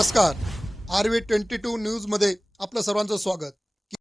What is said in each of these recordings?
नमस्कार. R V twenty to न्यूजमध्ये आपलं सर्वांचं स्वागत.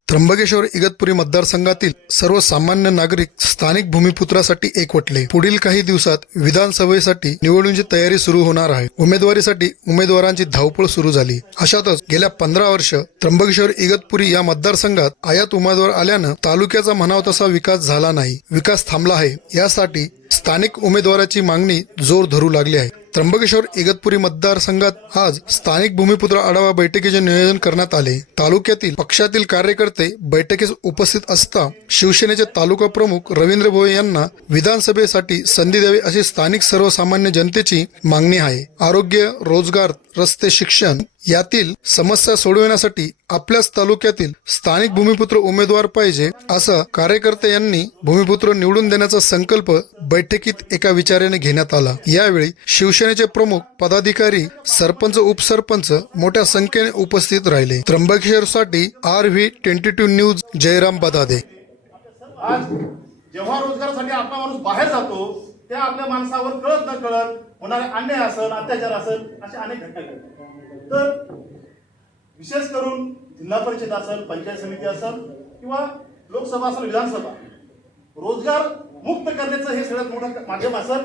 त्र्यंबकेश्वर इगतपुरी मतदारसंघातील सर्वसामान्य नागरिक स्थानिक भूमिपुत्रासाठी एकवटले. पुढील काही दिवसात विधानसभेसाठी निवडणुकीची तयारी सुरू होणार आहे. उमेदवारीसाठी उमेदवारांची धावपळ सुरू झाली. अशातच गेल्या पंधरा वर्ष त्र्यंबकेश्वर इगतपुरी या मतदारसंघात आयात उमेदवार आल्यानं तालुक्याचा म्हणावा तसा विकास झाला नाही. विकास थांबला आहे. यासाठी स्थानिक उमेदवाराची मागणी जोर धरू लागली आहे. त्र्यंबकेश्वर इगतपुरी मतदारसंघात आज स्थानिक भूमिपुत्र आढावा बैठकीचे नियोजन करण्यात आले. तालुक्यातील पक्षातील कार्यकर्ते बैठकीस उपस्थित असता शिवसेनेचे तालुका प्रमुख रवींद्र भोये यांना विधानसभेसाठी संधी द्यावी अशी स्थानिक सर्वसामान्य जनतेची मागणी आहे. आरोग्य रोजगार रस्ते शिक्षण यातील समस्या सोडविण्यासाठी आपल्याच तालुक्यातील स्थानिक भूमिपुत्र उमेदवार पाहिजे असं कार्यकर्ते यांनी भूमिपुत्र निवडून देण्याचा संकल्प बैठकीत एका विचाराने घेण्यात आला. यावेळी शिवसेनेचे प्रमुख पदाधिकारी सरपंच उपसरपंच मोठ्या संख्येने उपस्थित राहिले. त्र्यंबकेश्वरसाठी R V twenty two news Jayram Badade. जेव्हा रोजगारासाठी आपला माणूस बाहेर जातो त्या आपल्या माणसावर कळत न कळत होणारे अन्याय असेल अत्याचार असेल असे अनेक घटना घडतात. तर विशेष करून जिल्हा परिषद असेल पंचायत समिती असेल किंवा लोकसभा असेल विधानसभा रोजगार मुक्त करण्याचं हे सगळ्यात मोठं माध्यम असेल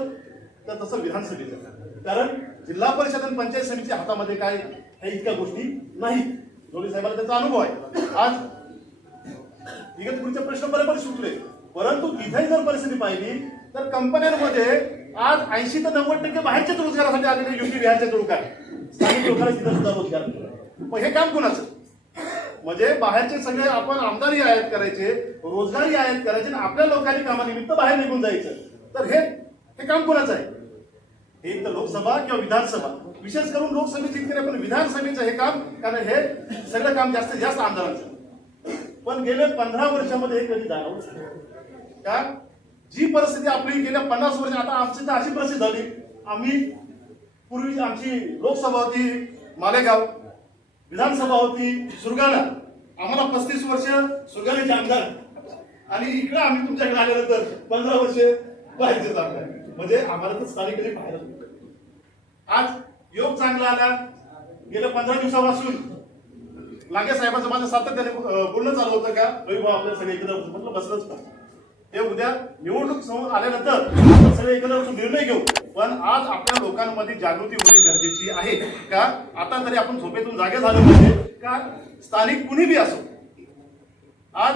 तर तसं विधानसभेचं. कारण जिल्हा परिषद आणि पंचायत समितीच्या हातामध्ये काय हे इतक्या गोष्टी नाही. जोडी साहेबांना त्याचा अनुभव आहे. आज इगतपुरीचे प्रश्न बरोबर सुटले परंतु इथे जर परिस्थिती पाहिली तर कंपन्यांमध्ये आज ऐंशी ते नव्वद टक्के बाहेरच्याच रोजगारासाठी आलेले युपी बिहारचे लोक आहेत स्थानिक लोकांना तिथं सुद्धा रोजगार मग हे काम कोणाचं? म्हणजे बाहेरचे सगळे आपण आमदारही आयात करायचे रोजगारही आयात करायचे आणि आपल्या लोकांनी कामानिमित्त बाहेर निघून जायचं. तर हे हे काम कोणाचं आहे? हे तर लोकसभा किंवा विधानसभा. विशेष करून लोकसभेची इतके नाही, पण विधानसभेचं हे काम कारण हे सगळं काम जास्तीत जास्त आमदारांचं. पण गेले पंधरा वर्षामध्ये हे कधी जाणवलं का? जी परिस्थिती आपली गेल्या पन्नास वर्ष आता आमची तर अशी परिस्थिती झाली. आम्ही पूर्वी आमची लोकसभा होती मालेगाव. विधानसभा होती सुरगाणा. आम्हाला पस्तीस वर्ष सुरगाण्याचे आमदार. आणि इकडे आम्ही तुमच्याकडे आल्यानंतर पंधरा वर्ष बाहेरचे आमदार म्हणजे आम्हाला तर स्थानिक पाहायला आज योग चांगला आला. गेल्या पंधरा दिवसापासून लागे साहेबांचं माझं सातत्याने बोलणं चालू होतं का? रवी भाऊ आपल्या सगळे एकदा म्हटलं बसलंच पाहिजे हे उद्या निवडणूक समोर आल्यानंतर सगळे एकत्र निर्णय घेऊ. पण आज आपल्या लोकांमध्ये जागृती होणे गरजेची आहे. का? आता तरी आपण झोपेतून जागे झालो पाहिजे. का? स्थानिक कुणी बी असो. आज